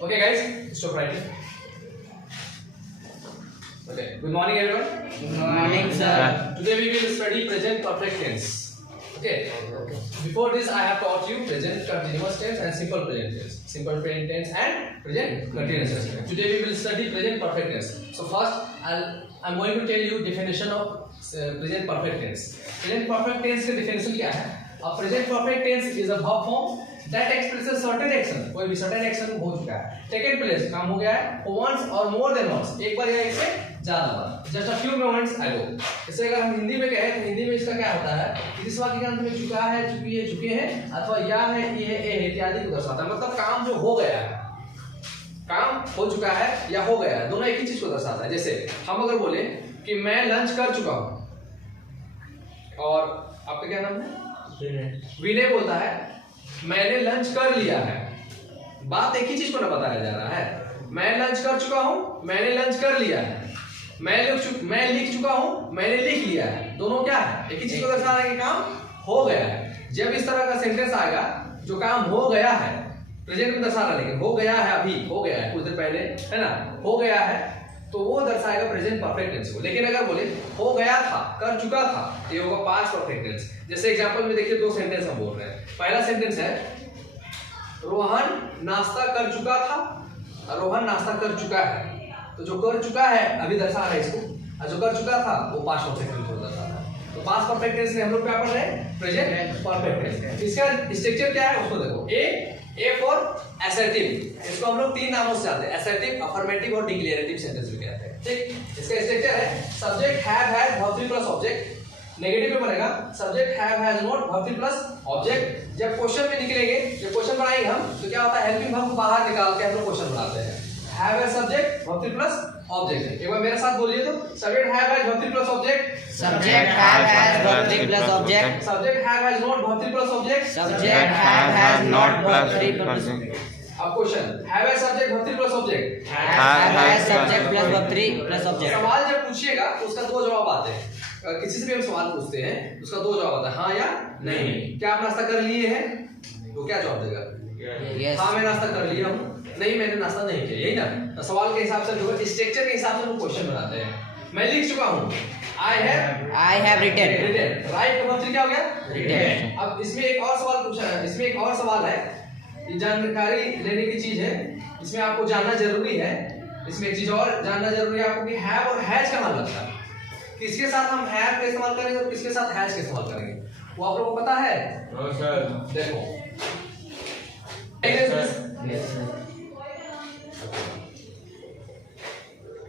Okay guys, stop writing. Okay, good morning everyone. Good morning, sir. Today we will study present perfect tense. Okay. Before this I have taught you present continuous tense and simple present tense. Simple present tense and present continuous tense. Today we will study present perfect tense. So first I'm going to tell you definition of present perfect tense. Present perfect tense की definition क्या है? A present perfect tense is a verb form that expresses certain action. कोई भी certain action हो चुका है, taken place काम हो गया है, once or more than once, एक बार या इससे ज्यादा बार, just a few moments ago. इसे अगर हम हिंदी में कहें तो हिंदी में इसका क्या होता है कि जिस वाक्य के अंत में चुका है, चुकी है, चुके हैं अथवा या है, ये है, ए है इत्यादि को दर्शाता है. मतलब काम जो हो गया है, काम हो चुका है या हो गया है, दोनों एक ही चीज को दर्शाता है. जैसे हम अगर बोले कि मैं लंच कर चुका हूँ और आपका क्या नाम है? विनय बोलता है मैंने लंच कर लिया है. बात एक ही चीज को ना बताया जा रहा है. मैं लंच कर चुका हूं, मैंने लंच कर लिया है. मैं लिख चुका हूं, मैंने लिख लिया है. दोनों क्या है? एक ही चीज को दर्शा रहा है कि काम हो गया है. जब इस तरह का सेंटेंस आएगा जो काम हो गया है, प्रेजेंट में दर्शा रहा है, लेकिन हो गया है, अभी हो गया है, कुछ देर पहले, है ना, हो गया है, तो वो दर्शाएगा प्रेजेंट परफेक्ट टेंस को. लेकिन अगर बोले हो गया था, कर चुका था, ये होगा पास्ट परफेक्ट टेंस. जैसे एग्जांपल में देखिए दो सेंटेंस हम बोल रहे हैं. पहला सेंटेंस है रोहन नाश्ता कर चुका था और रोहन नाश्ता कर चुका है. तो जो कर चुका है अभी दर्शा रहा है इसको, और जो कर चुका था वो पास्ट परफेक्ट टेंस को दर्शा रहा है. तो पास्ट परफेक्ट टेंस में हम लोग क्या पढ़ रहे हैं? Present perfect tense. इसका स्ट्रक्चर क्या है उसको देखो. A for assertive. इसको हम लोग तीन नामों से जानते हैं, असर्टिव, अफर्मेटिव और डिक्लेरेटिव सेंटेंस भी कहते हैं. ठीक, इसका स्ट्रक्चर है subject have has verb three plus object. Negative में बनेगा subject have has not verb three plus object. जब क्वेश्चन में निकलेंगे, जब क्वेश्चन बनाएंगे हम, तो क्या होता है हेल्पिंग वर्ब को बाहर निकाल के हम लोग क्वेश्चन बनाते हैं. Have has subject verb three plus object. एक बार मेरे साथ बोलिए तो subject have has verb three plus object. Subject have has verb three plus object. Subject have has not verb three plus object. Subject have has not verb three plus object. अब question have has subject verb three plus object. Have has subject plus verb three plus object. सवाल जब पूछिएगा तो उसका दो जवाब आते हैं. किसी से भी हम सवाल पूछते हैं उसका दो जवाब आता है, हाँ या नहीं. क्या आप नाश्ता कर लिए हैं? तो क्या जवाब देगा? Yes. हाँ मैं नाश्ता कर लिया हूँ, नहीं मैंने नाश्ता नहीं किया. यही ना, तो सवाल के हिसाब से जो स्ट्रक्चर के हिसाब से हम क्वेश्चन बनाते हैं. मैं लिख चुका हूँ, I have written. राइट का मतलब क्या हो गया? Written. अब इसमें एक और सवाल पूछा है, इसमें एक और सवाल है, ये जानकारी लेने की चीज है, इसमें आपको जानना जरूरी है. इसमें एक चीज और जानना जरूरी है आपको कि हैव और हैज का मतलब लगता है. किसके साथ हम हैव का इस्तेमाल करेंगे और किसके साथ हैज का इस्तेमाल करेंगे, वो आप लोगों को पता है? No sir. देखो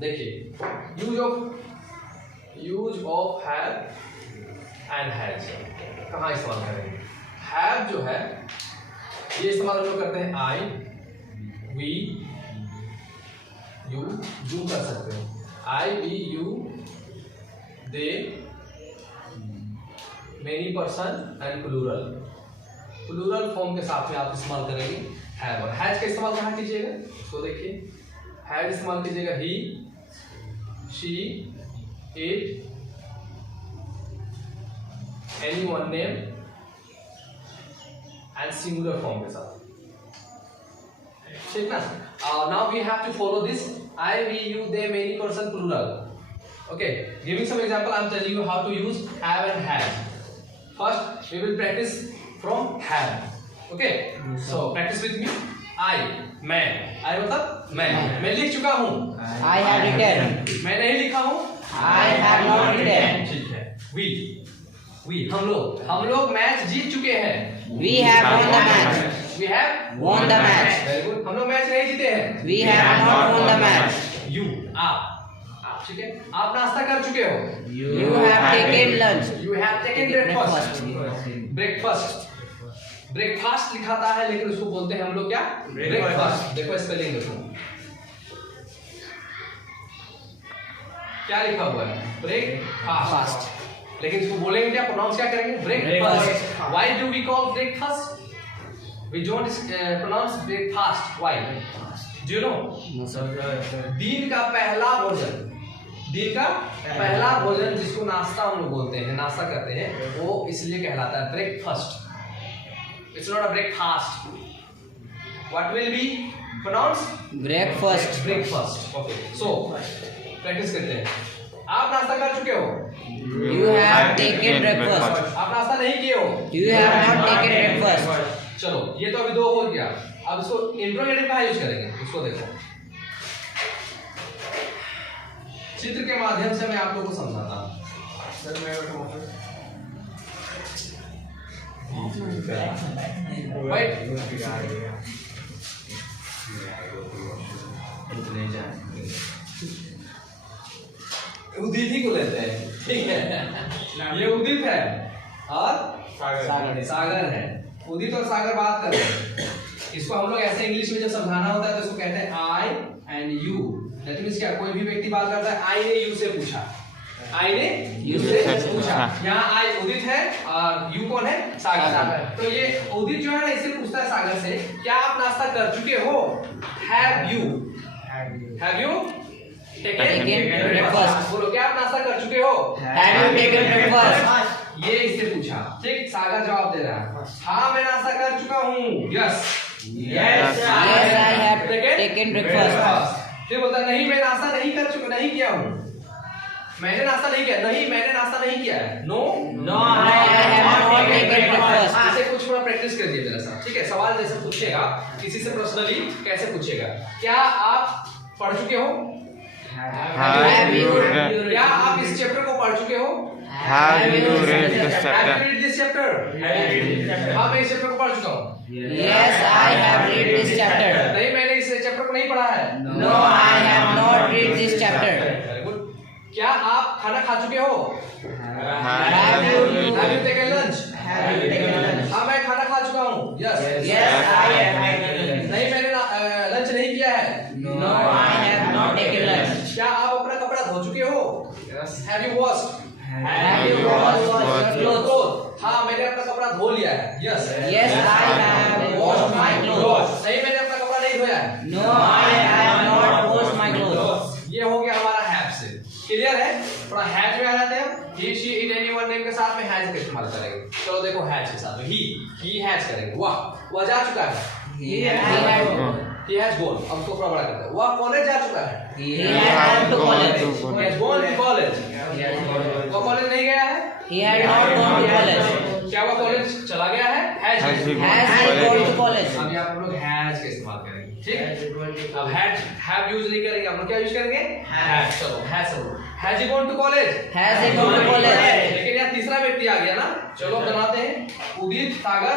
देखिए use of have and has कहाँ इस्तेमाल करेंगे. हैव जो है ये इस्तेमाल जो करते हैं आई, वी, यू कर सकते हो. I, we, you, they, many person and plural form के साथ में आप इस्तेमाल करेंगे हैव. और हैज का इस्तेमाल कहाँ कीजिएगा तो देखिए हैज इस्तेमाल कीजिएगा he, she, it, any one name and singular form के साथ. ठीक ना. Now we have to follow this I, we, you, they, many person, plural. Okay, giving some example, I am telling you how to use have and has. First, we will practice from have. Okay, so practice with me. I, मैं, I मतलब मैं लिख चुका हूँ. I have written. मैं नहीं लिखा हूँ. I have not written. ठीक है. We हम लोग मैच जीत चुके हैं. We have won the match. We have won the match. Very good. हम लोग मैच नहीं जीते हैं. We have not won the match. You, आप ठीक है. आप नाश्ता कर चुके हो. You have taken lunch. You have taken breakfast लिखाता है लेकिन उसको बोलते हैं हम लोग क्या? ब्रेकफास्ट. देखो स्पेलिंग देखो क्या लिखा हुआ है, ब्रेकफास्ट. लेकिन इसको बोलेंगे क्या, प्रोनाउंस क्या करेंगे? Breakfast. Why do we call breakfast? We don't pronounce breakfast. Why? Do you know? दिन का पहला भोजन, दिन का पहला भोजन जिसको नाश्ता हम लोग बोलते हैं, नाश्ता करते हैं, वो इसलिए कहलाता है breakfast. It's not a breakfast. What will be pronounced? Breakfast. Breakfast. Okay. So practice करते हैं. आप नाश्ता कर चुके हो? You have taken breakfast. आप नाश्ता नहीं किए हो? You have not taken breakfast. चलो ये तो अभी 2 हो गया. अब इसको इंट्रोगेटिव कहाँ यूज करेंगे? इसको देखो. चित्र के माध्यम से मैं आप लोगों को समझाता हूँ. सर मैं उदित ही को लेते हैं, ठीक है. ये उदित है और सागर है. उदित और सागर बात कर रहे हैं. इसको हम लोग ऐसे इंग्लिश में जब समझाना होता है तो इसको कहते हैं आई एंड यू. दैट मींस क्या, कोई भी व्यक्ति बात करता है, आई ने यू से पूछा, आई ने यू से पूछा. यहाँ आई उदित है और यू कौन है? सागर. तो ये उदित जो है ना, इससे पूछता है सागर से, क्या आप नाश्ता कर चुके हो? Have you taken breakfast? बोलो, क्या आप नाश्ता कर चुके हो? Have you taken breakfast? ये इससे पूछा, ठीक. सागर जवाब दे रहा है, हाँ मैं नाश्ता कर चुका हूँ. Yes Yes, I have taken breakfast. फिर बोलता नहीं मैं नाश्ता नहीं कर चुका, नहीं किया हूँ. मैंने नाश्ता नहीं किया. नहीं मैंने नाश्ता नहीं किया है. No I have not taken breakfast. इसे कुछ थोड़ा प्रैक्टिस कर दिए मेरे साथ, ठीक है. सवाल जैसे पूछेगा किसी से पर्सनली, कैसे पूछेगा? क्या आप पढ़ चुके हो? Have you क्या आप इस चैप्टर को पढ़ चुके हो? Have you read this Have chapter? you read this chapter? हाँ मैं इस चैप्टर को पढ़ चुका हूँ. Yes, I have read this chapter. नहीं मैंने इस चैप्टर को नहीं पढ़ा है. No, I have not read this chapter. Very good. क्या आप खाना खा चुके हो? Have you taken lunch? हाँ मैं खाना खा चुका हूँ. Yes. Yes, I have. नहीं मैंने लंच नहीं किया है. No, I have not taken lunch. क्या आप अपना कपड़ा धो चुके हो? Have you washed? Have you washed your clothes? हाँ मैंने अपना कपड़ा धो लिया है. Yes. Yes, I have washed my clothes. नहीं मैंने अपना कपड़ा नहीं धोया है. No, I have not washed my clothes. ये हो गया हमारा have से. क्लियर है? थोड़ा has में आ जाते हैं. He, she, it, anyone name के साथ में has का इस्तेमाल करेंगे. चलो देखो has के साथ में he has करेंगे. वह जा चुका है. He has gone. अब तो थोड़ा बड़ा करते हैं. वह कॉलेज जा चुका है. He had gone to college. He has gone to college. वह कॉलेज नहीं गया है. He had not gone to college. क्या वह कॉलेज चला गया है? Has he Has he gone to college? अब यहाँ पर लोग has का इस्तेमाल करेंगे. ठीक. अब have यूज नहीं करेंगे. हम लोग क्या यूज करेंगे? Has. चलो has बोलो. Has he gone to college? Has he gone to college? लेकिन यहाँ तीसरा व्यक्ति आ गया ना. चलो बनाते हैं. उदित, सागर,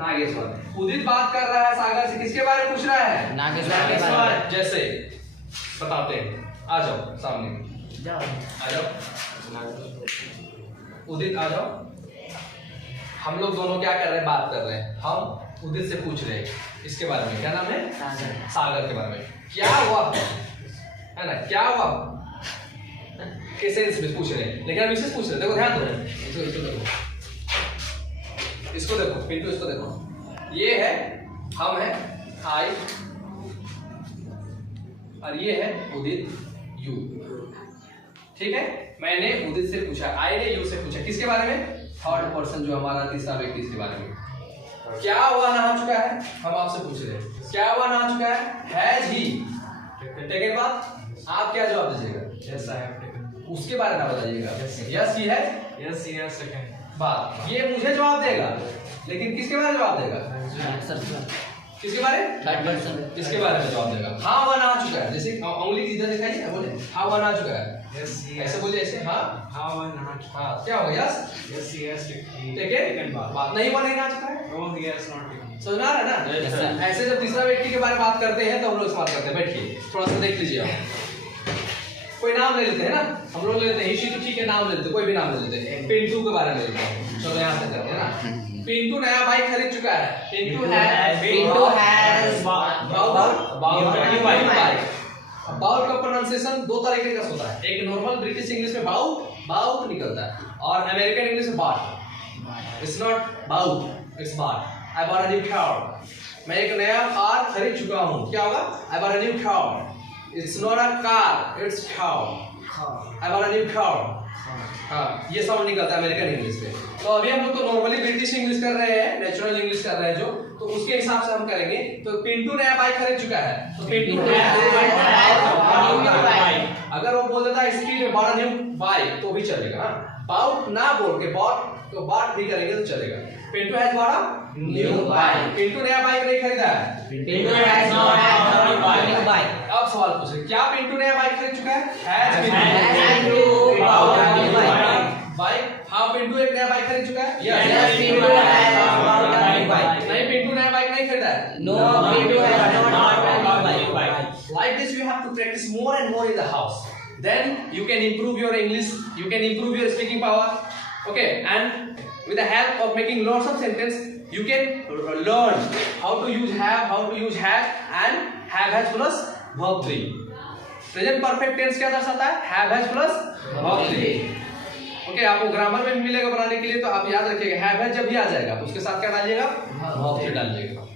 नागेश्वर. उदित बात कर रहा है सागर से. किसके बारे में पूछ रहा है? नागेश्वर के बारे में. जैसे बताते हैं. आ जाओ सामने. आ जाओ. उदित आ जाओ. हम लोग दोनों क्या कर रहे हैं? बात कर रहे हैं. हम उदित से पूछ रहे हैं इसके बारे में. क्या नाम है? सागर के बारे में. क्या हुआ है ना? क्या हुआ के सेंस में पूछ रहे हैं. लेकिन हम इससे पूछ रहे हैं. देखो ध्यान दो. इसको देखो पिंटू. इसको देखो. ये है हम है आई और ये है उदित यू. ठीक है. मैंने उदित से पूछा, आई ने यू से पूछा. किसके बारे में? थर्ड पर्सन जो हमारा तीसरा व्यक्ति, इसके बारे में. क्या हुआ नहा चुका है? हम आपसे पूछ रहे हैं क्या हुआ नहा चुका है? हैज ही टेकन बात? आप क्या जवाब दीजिएगा? Yes, I have taken. उसके बारे में बताइएगा. यस ही है Yes, he has taken. बात. ये मुझे जवाब देगा, लेकिन किसके बारे में जवाब देगा? किसके बारे? Third person. इसके बारे में जवाब देगा. हाँ वह नहा चुका है. जैसे उंगली इधर दिखाइए. बोले हाँ वह नहा चुका है. Yes, he ऐसे has. बोले ऐसे. हाँ How and not. हाँ क्या हो गया? Yes, he has taken. Taken बात. नहीं वह नहीं नहा चुका है. No, he has not taken. समझ आ रहा है Yes, ना? sir. ऐसे जब तीसरा व्यक्ति के बारे में बात करते हैं तो हम लोग इस्तेमाल करते हैं. बैठिए थोड़ा सा देख लीजिए आप. कोई नाम ले लेते हैं ना. हम लोग ले लेते हैं. इसी तो ठीक है नाम ले लेते हैं. कोई भी नाम ले लेते हैं. पिंटू के बारे में ले लेते हैं. चलो यहाँ से करते हैं ना. पिंटू नया बाइक खरीद चुका है. पिंटू has बाउल का प्रोनाउंसिएशन दो तरीके का होता है. एक नॉर्मल ब्रिटिश इंग्लिश में बाउट निकलता है और अमेरिकन इंग्लिश में बाट. इट्स नॉट बाउट, इट्स बाट. I bought a new car. मैं एक नया कार खरीद चुका हूँ. क्या होगा? I bought a new car. It's not a car, it's car. I bought a new car. हाँ, ये साउंड निकलता है अमेरिकन इंग्लिश में। तो अभी हम लोग तो नॉर्मली ब्रिटिश इंग्लिश कर रहे हैं, नेचुरल इंग्लिश कर रहे हैं जो, तो उसके हिसाब से हम करेंगे। तो पिंटू नया बाइक खरीद चुका है, तो पिंटू अगर वो बोल देता है स्पीड में बड़ा न्यू बाइक तो भी चलेगा। बाउट ना बोल के बॉट तो बात भी करेंगे तो चलेगा। Pintu has bought a new bike. Pintu नया बाइक नहीं खरीदा है। Pintu has not new bike. अब सवाल पूछे, क्या पिंटू नया बाइक खरीद चुका है? Has Pintu bought a new bike? Bike, हाँ पिंटू एक नया बाइक खरीद चुका है। Yes, Pintu has bought a new bike. नहीं, पिंटू नया बाइक नहीं खरीदा है। No, Pintu has not bought a new bike. Like this, you have to practice more and more in the house. Then you can improve your English, you can improve your speaking power. Okay, and with the help of making lots of sentence, you can learn how to use have, and have has plus verb 3. Present perfect tense क्या दर्शाता है? Have has plus verb 3. Okay, आपको grammar में भी मिलेगा बनाने के लिए, तो आप याद रखिएगा have has जब भी आ जाएगा तो उसके साथ क्या डालिएगा? verb 3 डालिएगा।